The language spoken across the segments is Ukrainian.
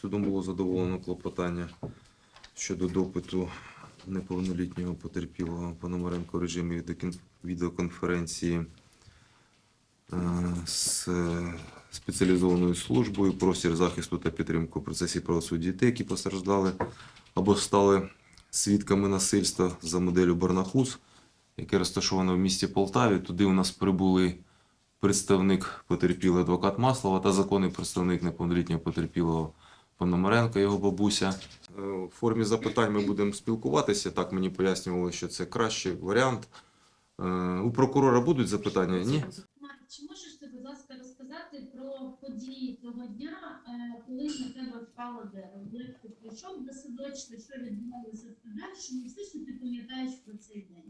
Судом було задоволено клопотання щодо допиту неповнолітнього потерпілого Пономаренко в режимі відеоконференції е, з спеціалізованою службою простір захисту та підтримки у процесі правосуддя дітей, які постраждали або стали свідками насильства за моделлю Барнахус, яке розташоване в місті Полтаві. Туди у нас прибули представник потерпілий адвокат Маслова та законний представник неповнолітнього потерпілого Пономаренка, його бабуся. Е, В формі запитань ми будемо спілкуватися. Так мені пояснювали, що це кращий варіант. Е, У прокурора будуть запитання? Ні? Чи можеш ти, будь ласка, розказати про події того дня, е, коли на тебе впало дерево? Як прийшов до садочка, що відбувалося в подальшому, все, що ти пам'ятаєш про цей день?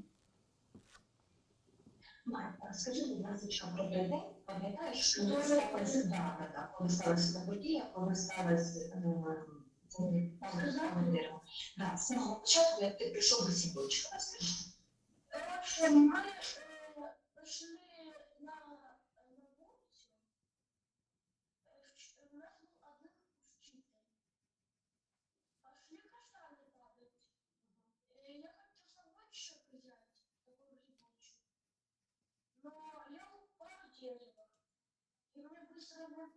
Марта, скажи, будь ласка, про той день, пам'ятаєш, коли сталася дата, коли сталася та подія, коли сталася дерево. З самого початку, як ти прийшов до садочка, розкажи. Що немає, пішли на вулицю, у нас був один вчитель. Пошли каштаны падать. Э, Я хочу совочек взять, такую грибочку. Но я упал в дерево. И мне быстро в рот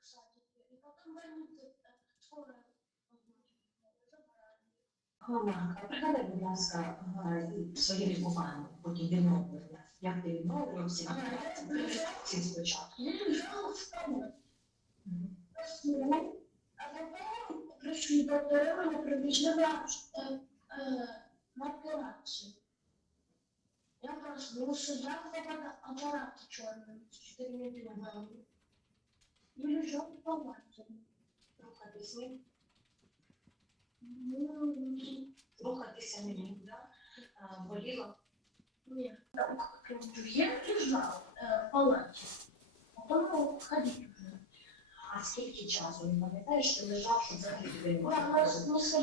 в садике, и потом больница э, скорая забрали. Романка, пригадай, будь ласка, е, своє відбування, потім відновлення. Як ти відновлювався, ці спочатку. Я лежала в комнате. Мгм. Заснул, а потом пришли до дерева, я прибежала э, э, на операцию. Я проснулся, я под аппарат черный с четырьмя глазами. И лежал в палате. Рухатись не, Ну, рухатися не міг, да? А, боліло. нет. Я лежал э, в палате. Потом ходить уже. А скільки часу? Не пам'ятаєш, ти лежав, що взагалі тебе не Я було? проснулся,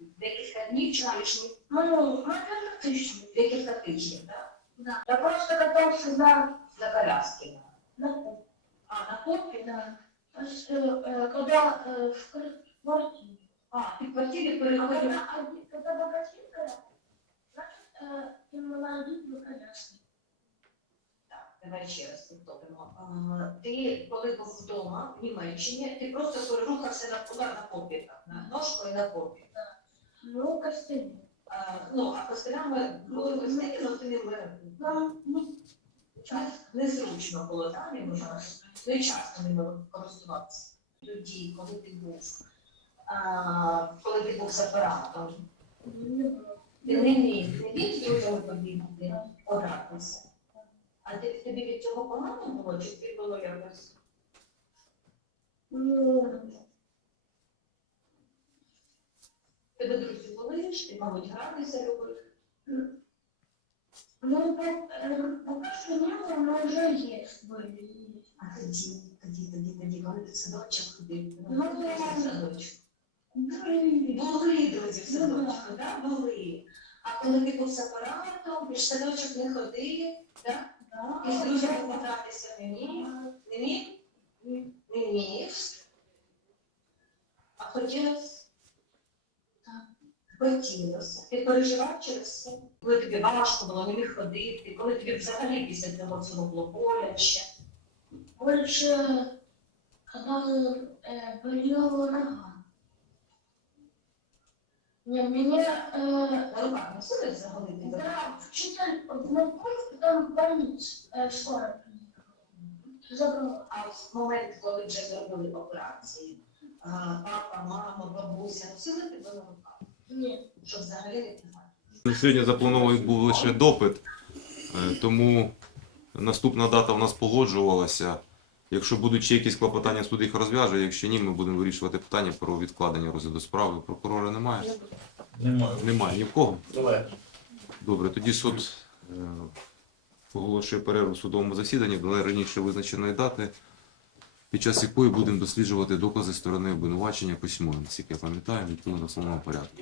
Декілька днів чи тижнів? ну, наверное, тысячу. Декілька тижнів, так? Да. Я просто катался на, За коляски. да. на попе. А, на попі? Да. То есть, э, э, когда э, в квар- квартире. А, ти в квартирі А переходив. когда, один- когда магазин горел, значит, э, инвалид в коляске. Так, давай ще раз повторимо. А, Ти, коли був вдома в Німеччині, ти просто перерухався на куди на попі, так, на ножку і на попі. Ну, костыль. А, ну, а костелями були костелі, але ти ними Нам ну, час незручно було, так, не можна, ну і часто ними користуватися. Тоді, коли ти був, а, коли ти був не было. ти не міг, не міг з людьми побігти, погратися. А ти, тобі від цього погано було, чи тобі було якось? Ну, Тебе друзі були ж, ти, мабуть, гратися любив. ну, по- э, пока что не было, но уже есть были. А тоді, тоді, тоді, тоді, коли ти в садочок ходив, Ну, ну, я- в садочку. Были. Були друзі в Ну, садочку, так? Були. А коли ти був з апаратом, ти ж в садочок не ходив, так? Да. І з друзями погратися не міг, не міг, не міг. А хотілося? Так. Хотілося. Ти переживав через це? Коли тобі важко було, не міг ходити, коли тобі взагалі після цього всього було боляче. Больше, когда э, болела нога. Не, мне э, На руках носили взагалі тебе? Да, вчитель в Макуровке, там в больнице, э, скоро забрала. А в момент, коли вже зробили операцію, а, папа, мама, бабуся носили тебе на руках, Нет. щоб взагалі не тримати. На Сьогодні запланований був лише допит, е, тому наступна дата у нас погоджувалася. Якщо будуть ще якісь клопотання, суд їх розв'яже. Якщо ні, ми будемо вирішувати питання про відкладення розгляду справи. Прокурора немає? Немає. Немає ні в кого. Давай. Добре, тоді суд е, оголошує перерву в судовому засіданні до найраніше визначеної дати, під час якої будемо досліджувати докази сторони обвинувачення письмовим, наскільки я пам'ятаю, відповідно на основному порядку.